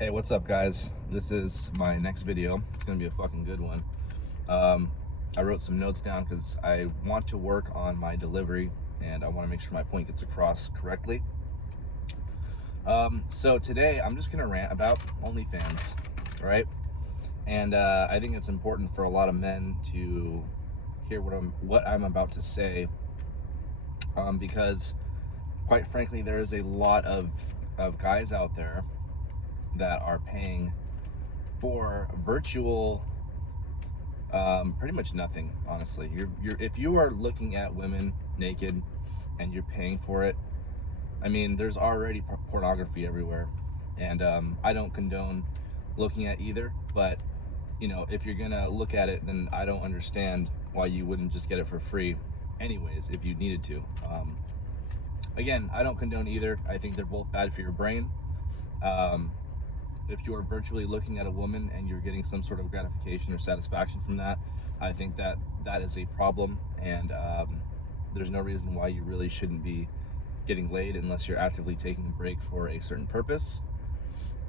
Hey, what's up, guys? This is my next video. It's gonna be a fucking good one. Um, I wrote some notes down because I want to work on my delivery and I want to make sure my point gets across correctly. So today I'm just gonna rant about OnlyFans, right? And I think it's important for a lot of men to hear what I'm about to say, because quite frankly, there is a lot of guys out there that are paying for virtual pretty much nothing. Honestly, you're if you are looking at women naked and you're paying for it, I mean, there's already pornography everywhere, and I don't condone looking at either, but if you're gonna look at it, then I don't understand why you wouldn't just get it for free anyways if you needed to. Again, I don't condone either. I think they're both bad for your brain. um, if you are virtually looking at a woman and you're getting some sort of gratification or satisfaction from that, I think that that is a problem, and there's no reason why you really shouldn't be getting laid unless you're actively taking a break for a certain purpose.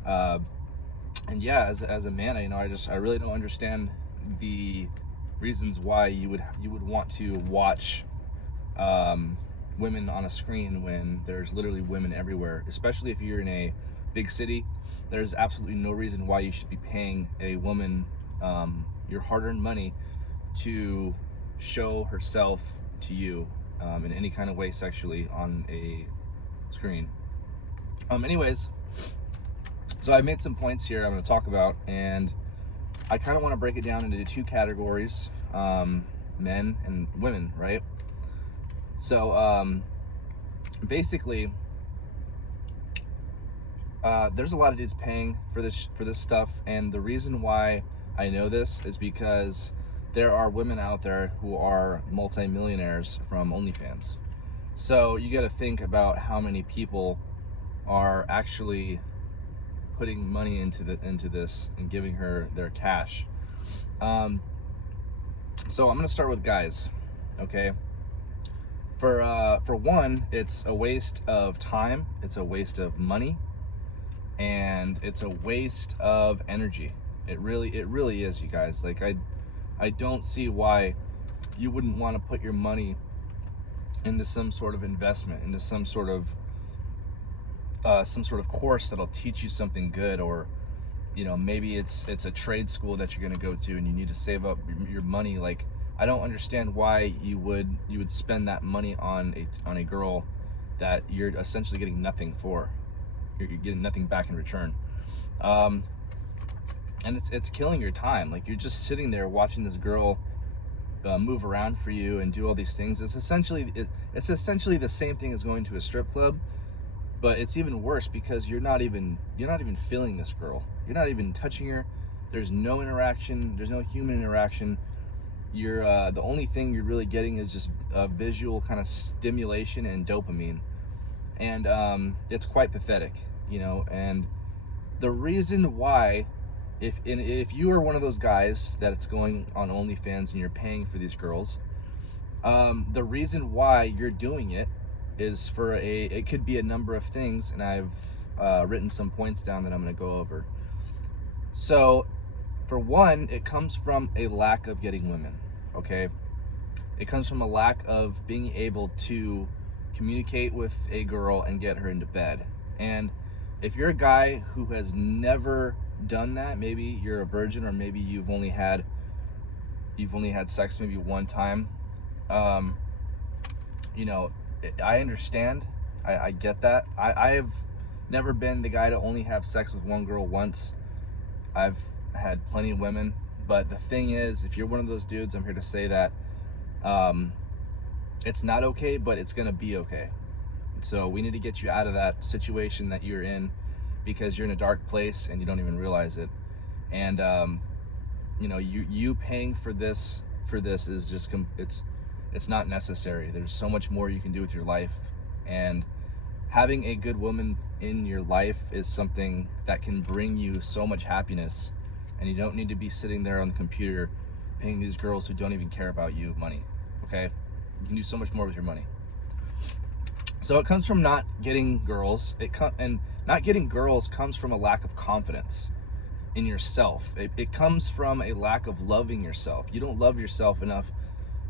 Uh, and yeah, as a man, I really don't understand the reasons why you would want to watch women on a screen when there's literally women everywhere, especially if you're in a big city. There's absolutely no reason why you should be paying a woman your hard-earned money to show herself to you in any kind of way sexually on a screen. Anyways, so I made some points here I'm going to talk about, and I kind of want to break it down into two categories: men and women, right? So basically, there's a lot of dudes paying for this stuff, and the reason why I know this is because there are women out there who are multimillionaires from OnlyFans. So you got to think about how many people are actually putting money into this and giving her their cash. So I'm gonna start with guys, okay? For one, it's a waste of time, it's a waste of money, and it's a waste of energy. It really is, you guys. Like, I don't see why you wouldn't want to put your money into some sort of investment, into some sort of course that'll teach you something good, or maybe it's a trade school that you're going to go to and you need to save up your money. Like, I don't understand why you would spend that money on a girl that you're essentially getting nothing for. You're getting nothing back in return. And it's killing your time. Like, you're just sitting there watching this girl move around for you and do all these things. It's essentially the same thing as going to a strip club, but it's even worse because you're not even feeling this girl. You're not even touching her. There's no interaction. There's no human interaction. You're the only thing you're really getting is just visual kind of stimulation and dopamine, and it's quite pathetic, And the reason why, if you are one of those guys that's going on OnlyFans and you're paying for these girls, the reason why you're doing it is it could be a number of things, and I've written some points down that I'm going to go over. So, for one, it comes from a lack of getting women, okay? It comes from a lack of being able to communicate with a girl and get her into bed. And if you're a guy who has never done that, maybe you're a virgin, or maybe you've only had sex maybe one time, I understand. I get that. I have never been the guy to only have sex with one girl once. I've had plenty of women, but the thing is, if you're one of those dudes, I'm here to say that it's not okay, but it's gonna be okay. So we need to get you out of that situation that you're in, because you're in a dark place and you don't even realize it. And you paying for this is just it's not necessary. There's so much more you can do with your life, and having a good woman in your life is something that can bring you so much happiness, and you don't need to be sitting there on the computer paying these girls who don't even care about you money, okay? You can do so much more with your money. So it comes from not getting girls, and Not getting girls comes from a lack of confidence in yourself. It comes from a lack of loving yourself. You don't love yourself enough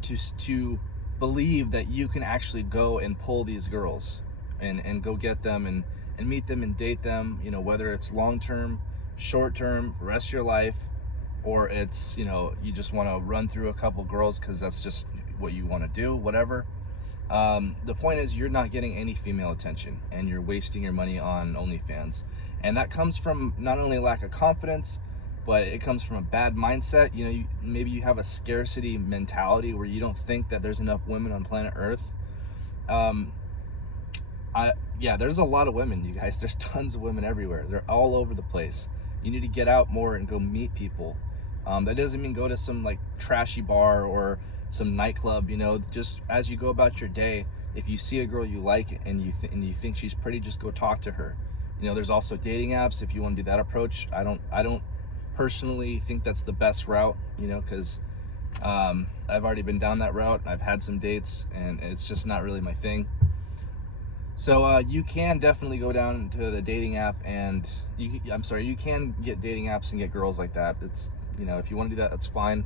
to believe that you can actually go and pull these girls and go get them and meet them and date them, you know, whether it's long term, short term, rest of your life, or it's, you know, you just want to run through a couple girls because that's just what you want to do, whatever. The point is, you're not getting any female attention and you're wasting your money on OnlyFans. And that comes from not only a lack of confidence, but it comes from a bad mindset. You know, maybe you have a scarcity mentality where you don't think that there's enough women on planet Earth. Um, yeah, there's a lot of women, you guys. There's tons of women everywhere. They're all over the place. You need to get out more and go meet people. That doesn't mean go to some like trashy bar or some nightclub. You know, just as you go about your day, if you see a girl you like and you think she's pretty, just go talk to her. You know, there's also dating apps if you want to do that approach. I don't personally think that's the best route. You know, because I've already been down that route. I've had some dates, and it's just not really my thing. So you can definitely go down to the dating app, and you can get dating apps and get girls like that. It's, you know, if you want to do that, that's fine.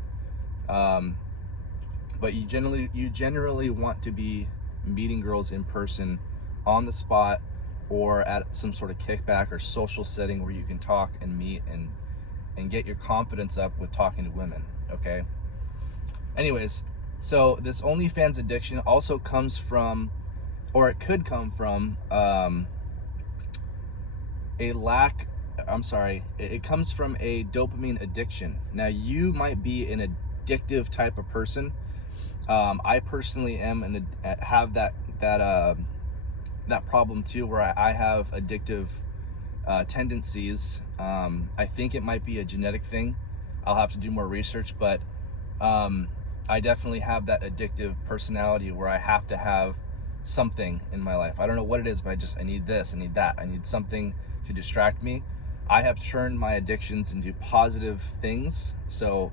But you generally want to be meeting girls in person, on the spot, or at some sort of kickback or social setting where you can talk and meet and get your confidence up with talking to women. Okay. Anyways, so this OnlyFans addiction also comes from, or it could come from, it comes from a dopamine addiction. Now, you might be an addictive type of person. I personally have that problem too, where I have addictive tendencies. I think it might be a genetic thing. I'll have to do more research, but I definitely have that addictive personality where I have to have something in my life. I don't know what it is, but I need this, I need that, I need something to distract me. I have turned my addictions into positive things. So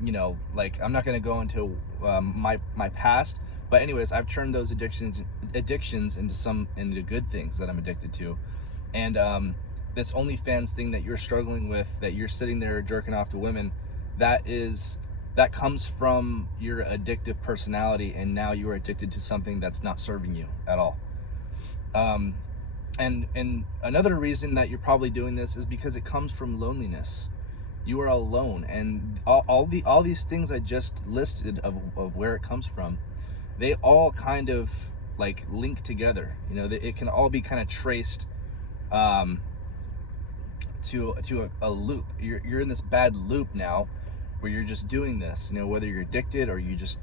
you know, like, I'm not going to go into my past, but anyways, I've turned those addictions into good things that I'm addicted to. And this OnlyFans thing that you're struggling with, that you're sitting there jerking off to women, that comes from your addictive personality, and now you are addicted to something that's not serving you at all. And another reason that you're probably doing this is because it comes from loneliness. You are alone, and all these things I just listed of where it comes from, they all kind of like link together. You know, it can all be kind of traced to a loop. You're in this bad loop now, where you're just doing this. You know, whether you're addicted or you just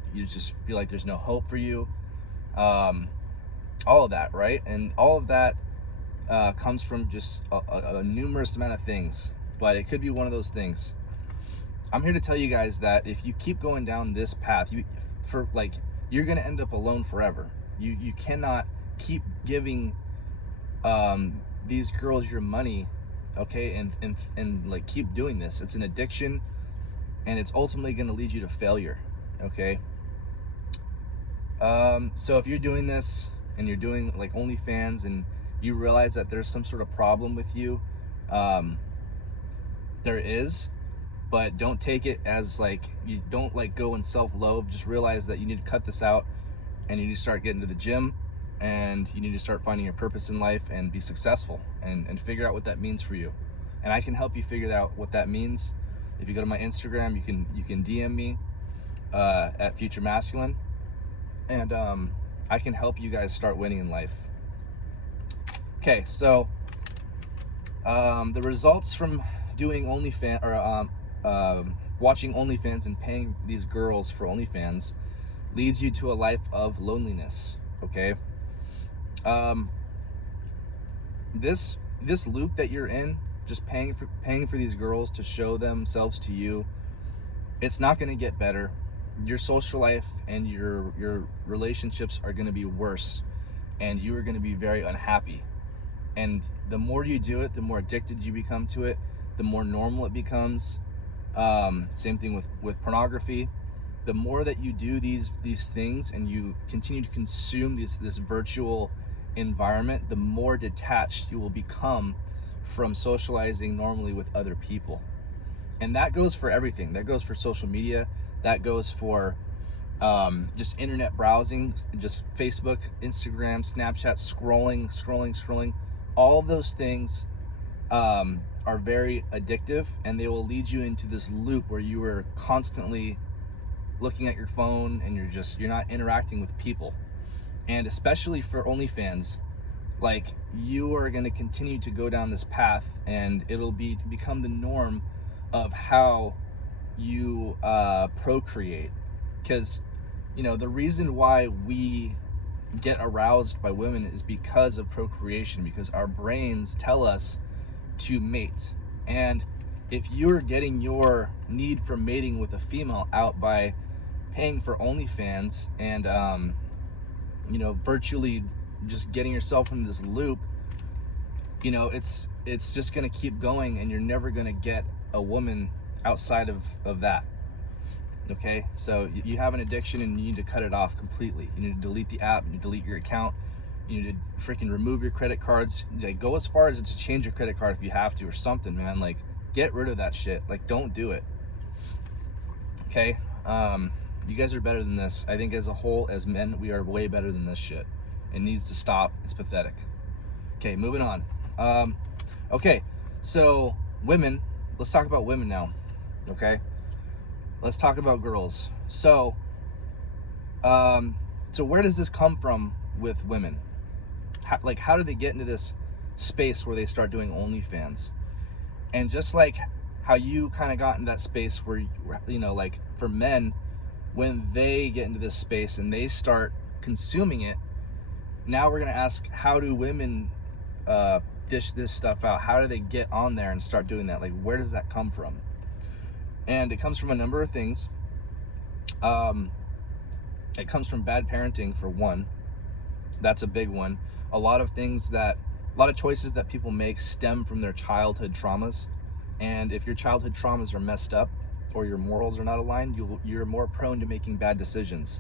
feel like there's no hope for you. All of that, right? And all of that comes from just a numerous amount of things, but it could be one of those things. I'm here to tell you guys that if you keep going down this path, you're gonna end up alone forever. You cannot keep giving these girls your money, okay, and like keep doing this. It's an addiction, and it's ultimately gonna lead you to failure, okay? So if you're doing this and you're doing like OnlyFans and you realize that there's some sort of problem with you, there is, but don't take it as like, you don't like go and self-loathe. Just realize that you need to cut this out, and you need to start getting to the gym, and you need to start finding your purpose in life and be successful, and figure out what that means for you. And I can help you figure out what that means. If you go to my Instagram, you can DM me at Future Masculine, and I can help you guys start winning in life. Okay, so the results from doing OnlyFans, or watching OnlyFans and paying these girls for OnlyFans, leads you to a life of loneliness. Okay, this loop that you're in, just paying for these girls to show themselves to you, it's not going to get better. Your social life and your relationships are going to be worse, and you are going to be very unhappy. And the more you do it, the more addicted you become to it, the more normal it becomes. Same thing with pornography. The more that you do these things and you continue to consume this virtual environment, the more detached you will become from socializing normally with other people. And that goes for everything. That goes for social media. That goes for just internet browsing, just Facebook, Instagram, Snapchat, scrolling. All of those things are very addictive, and they will lead you into this loop where you are constantly looking at your phone and you're not interacting with people. And especially for OnlyFans, like, you are going to continue to go down this path, and it'll become the norm of how you procreate. Because the reason why we get aroused by women is because of procreation, because our brains tell us to mate. And if you're getting your need for mating with a female out by paying for OnlyFans and virtually just getting yourself in this loop, it's just gonna keep going, and you're never gonna get a woman outside of that. Okay, so you have an addiction and you need to cut it off completely. You need to delete the app, you need to delete your account, you need to freaking remove your credit cards. Like, go as far as to change your credit card if you have to, or something, man. Like, get rid of that shit. Like, don't do it. Okay, you guys are better than this. I think as a whole, as men, we are way better than this shit. It needs to stop. It's pathetic. Okay, moving on. Okay, so women, let's talk about women now. Okay, let's talk about girls. So where does this come from with women? How do they get into this space where they start doing OnlyFans? And just like how you kind of got in that space where, like, for men, when they get into this space and they start consuming it, now we're going to ask, how do women dish this stuff out? How do they get on there and start doing that? Like, where does that come from? And it comes from a number of things. It comes from bad parenting, for one. That's a big one. A lot of choices that people make stem from their childhood traumas. And if your childhood traumas are messed up, or your morals are not aligned, you're more prone to making bad decisions.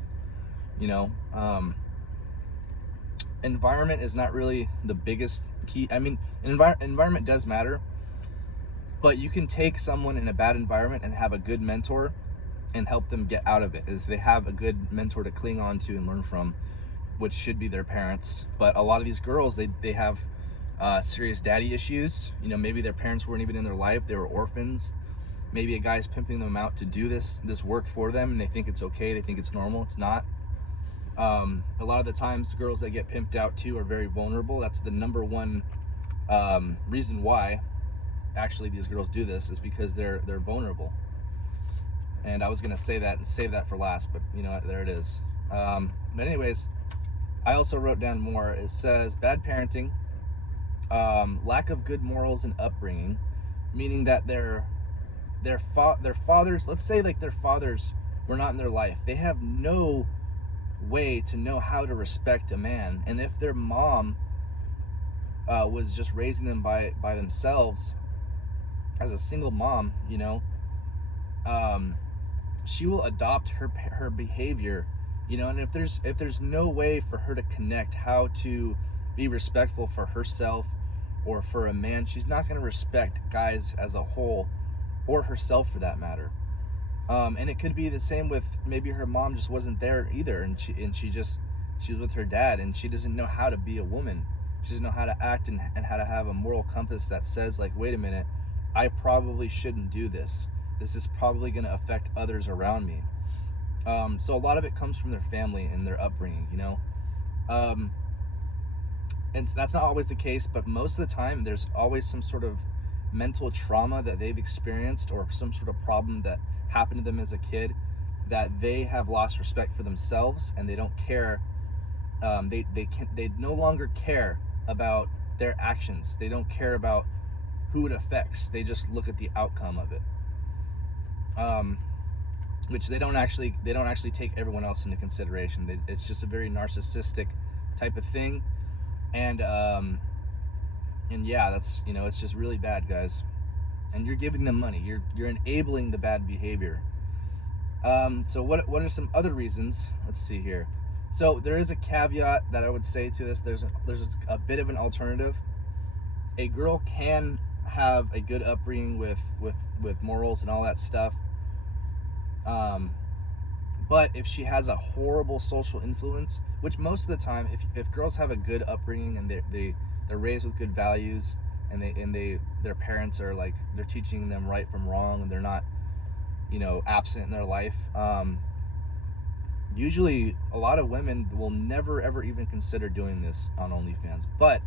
Environment is not really the biggest key. I mean, environment does matter, but you can take someone in a bad environment and have a good mentor and help them get out of it, if they have a good mentor to cling on to and learn from, which should be their parents. But a lot of these girls, they have serious daddy issues. Maybe their parents weren't even in their life, they were orphans. Maybe a guy's pimping them out to do this work for them, and they think it's okay, they think it's normal. It's not. A lot of the times, the girls that get pimped out too are very vulnerable. That's the number one reason why actually these girls do this, is because they're vulnerable. And I was gonna say that and save that for last, but there it is. But anyways, I also wrote down more. It says bad parenting, lack of good morals and upbringing, meaning that their fathers, let's say, like, their fathers were not in their life. They have no way to know how to respect a man. And if their mom was just raising them by themselves as a single mom, she will adopt her behavior, and if there's no way for her to connect how to be respectful for herself or for a man, she's not going to respect guys as a whole, or herself for that matter. And it could be the same with, maybe her mom just wasn't there either, and she was with her dad, and she doesn't know how to be a woman. She doesn't know how to act and how to have a moral compass that says, like, wait a minute, I probably shouldn't do this. This is probably going to affect others around me. So a lot of it comes from their family and their upbringing, and that's not always the case, but most of the time there's always some sort of mental trauma that they've experienced, or some sort of problem that happened to them as a kid, that they have lost respect for themselves, and they don't care. They no longer care about their actions. They don't care about who it affects. They just look at the outcome of it. Which they don't actually take everyone else into consideration. It's just a very narcissistic type of thing, and yeah, that's, it's just really bad, guys. And you're giving them money. You're enabling the bad behavior. So what are some other reasons? Let's see here. So there is a caveat that I would say to this. There's a bit of an alternative. A girl can have a good upbringing with morals and all that stuff. Um, but if she has a horrible social influence, which most of the time, if girls have a good upbringing and they're raised with good values, and they their parents are like, they're teaching them right from wrong, and they're not, absent in their life. Usually a lot of women will never ever even consider doing this on OnlyFans. But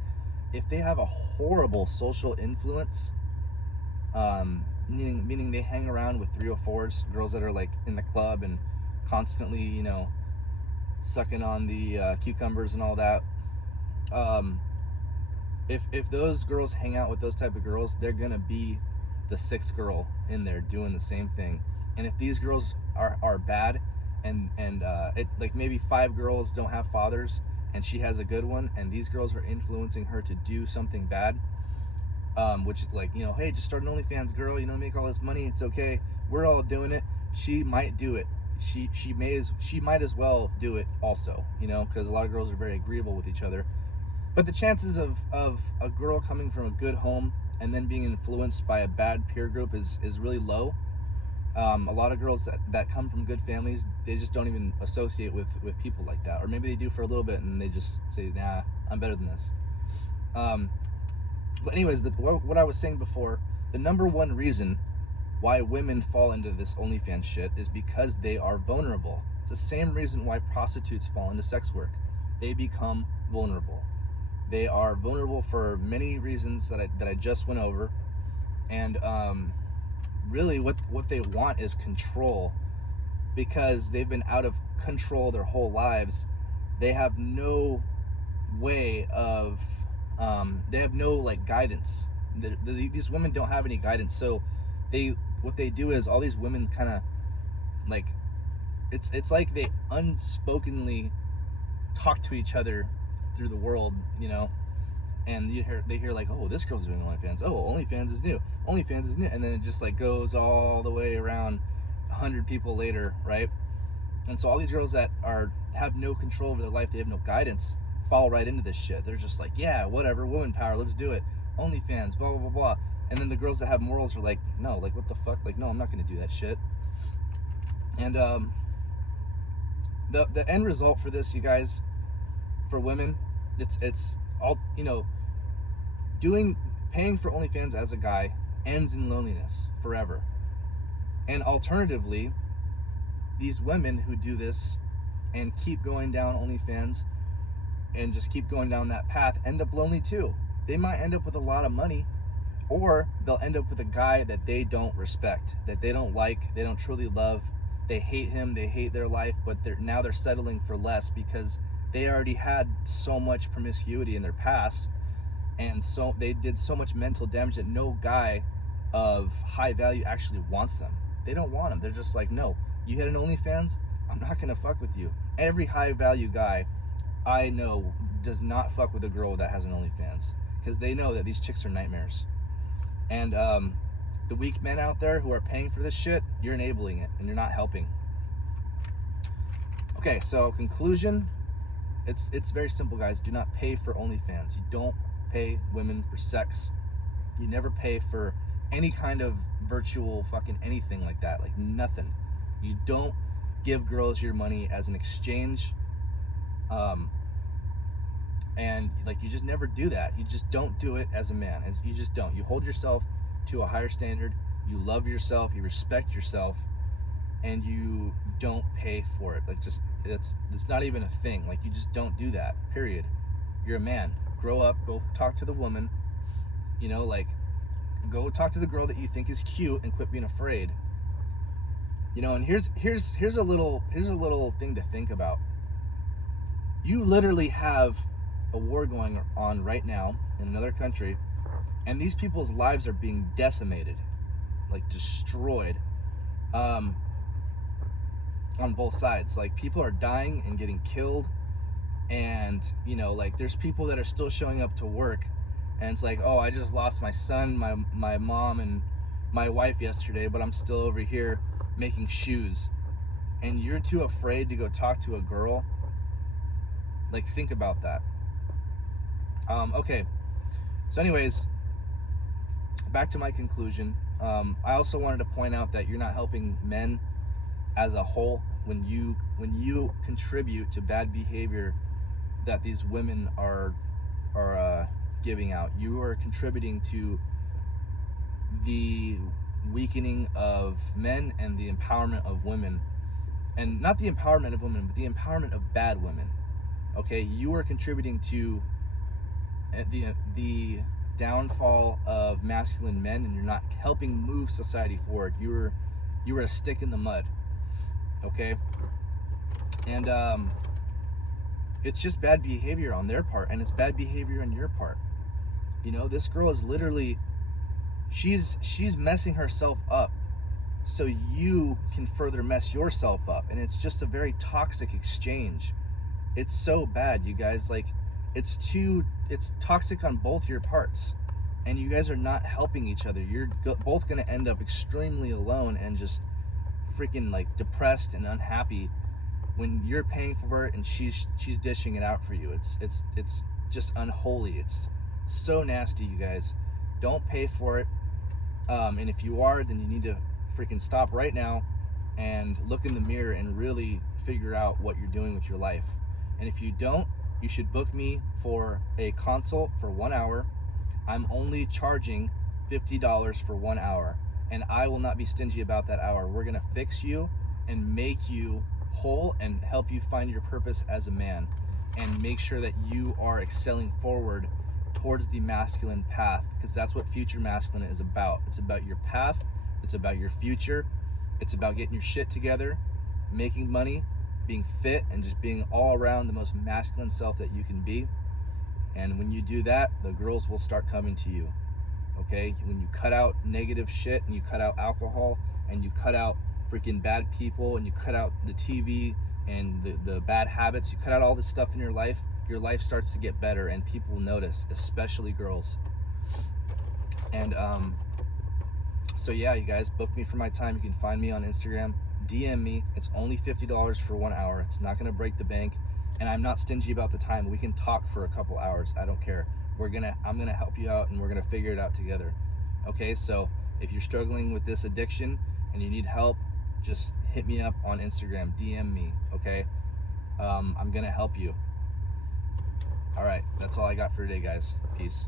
if they have a horrible social influence, meaning they hang around with 304s, girls that are like in the club and constantly, sucking on the cucumbers and all that. If those girls hang out with those type of girls, they're gonna be the sixth girl in there doing the same thing. And if these girls are bad, and it, like, maybe 5 girls don't have fathers and she has a good one, and these girls are influencing her to do something bad, which, like, hey, just start an OnlyFans, girl, make all this money, it's okay, we're all doing it. She might do it. She might as well do it also, because a lot of girls are very agreeable with each other. But the chances of a girl coming from a good home and then being influenced by a bad peer group is really low. A lot of girls that come from good families, they just don't even associate with people like that. Or maybe they do for a little bit and they just say, nah, I'm better than this. But anyways, what I was saying before, the number one reason why women fall into this OnlyFans shit is because they are vulnerable. It's the same reason why prostitutes fall into sex work. They become vulnerable. They are vulnerable for many reasons that I just went over. And really what they want is control, because they've been out of control their whole lives. They have no way of they have no, like, guidance. These women don't have any guidance. So what they do is, all these women kind of, like, it's like they unspokenly talk to each other through the world, and they hear like, oh, this girl's doing OnlyFans. Oh, OnlyFans is new. OnlyFans is new, and then it just, like, goes all the way around 100 people later, right? And so all these girls that have no control over their life, they have no guidance, fall right into this shit. They're just like, yeah, whatever, woman power, let's do it. OnlyFans, blah blah blah blah. And then the girls that have morals are like, no, like, what the fuck? Like, no, I'm not gonna do that shit. And the end result for this, you guys, for women, it's all, paying for OnlyFans as a guy ends in loneliness forever. And alternatively, these women who do this and keep going down OnlyFans and just keep going down that path end up lonely too. They might end up with a lot of money, or they'll end up with a guy that they don't respect, that they don't like, they don't truly love. They hate him, they hate their life, but now they're settling for less because they already had so much promiscuity in their past, and so they did so much mental damage that no guy of high value actually wants them. They don't want them. They're just like, no, you had an OnlyFans, I'm not gonna fuck with you. Every high value guy I know does not fuck with a girl that has an OnlyFans, because they know that these chicks are nightmares. And the weak men out there who are paying for this shit, you're enabling it and you're not helping. Okay, so conclusion, it's very simple, guys. Do not pay for OnlyFans. You don't pay women for sex. You never pay for any kind of virtual fucking anything like that, like nothing. You don't give girls your money as an exchange. And, like, you just never do that. You just don't do it as a man. You just don't. You hold yourself to a higher standard. You love yourself. You respect yourself, and you don't pay for it. Like, just it's not even a thing. Like, you just don't do that. Period. You're a man. Grow up. Go talk to the woman. Like, go talk to the girl that you think is cute and quit being afraid. And here's a little thing to think about. You literally have a war going on right now in another country, and these people's lives are being decimated, like destroyed, on both sides. Like, people are dying and getting killed, and like, there's people that are still showing up to work, and it's like, oh, I just lost my son, my mom, and my wife yesterday, but I'm still over here making shoes. And you're too afraid to go talk to a girl Like, think about that. Okay, so anyways, back to my conclusion. I also wanted to point out that you're not helping men as a whole when you contribute to bad behavior that these women are giving out. You are contributing to the weakening of men and the empowerment of women, and not the empowerment of women, but the empowerment of bad women. Okay, you are contributing to the downfall of masculine men, and you're not helping move society forward. You are a stick in the mud. Okay, and it's just bad behavior on their part, and it's bad behavior on your part. You know, this girl is literally, she's messing herself up so you can further mess yourself up, and it's just a very toxic exchange. It's so bad, you guys. Like, it's toxic on both your parts, and you guys are not helping each other. You're both going to end up extremely alone and just freaking like depressed and unhappy when you're paying for it and she's dishing it out for you. It's just unholy. It's so nasty, you guys. Don't pay for it. And if you are, then you need to freaking stop right now and look in the mirror and really figure out what you're doing with your life. And if you don't, you should book me for a consult for 1 hour. I'm only charging $50 for 1 hour, and I will not be stingy about that hour. We're gonna fix you and make you whole and help you find your purpose as a man, and make sure that you are excelling forward towards the masculine path, because that's what future masculine is about. It's about your path, it's about your future, it's about getting your shit together, making money, being fit, and just being all around the most masculine self that you can be. And when you do that, the girls will start coming to you. Okay, when you cut out negative shit and you cut out alcohol and you cut out freaking bad people and you cut out the TV and the bad habits, you cut out all this stuff in your life starts to get better, and people will notice, especially girls. And so yeah, you guys, book me for my time. You can find me on Instagram, DM me. It's only $50 for 1 hour. It's not gonna break the bank, and I'm not stingy about the time. We can talk for a couple hours. I don't care. I'm gonna help you out, and we're gonna figure it out together. Okay, so if you're struggling with this addiction and you need help, just hit me up on Instagram, DM me. Okay, I'm gonna help you. All right, that's all I got for today, guys. Peace.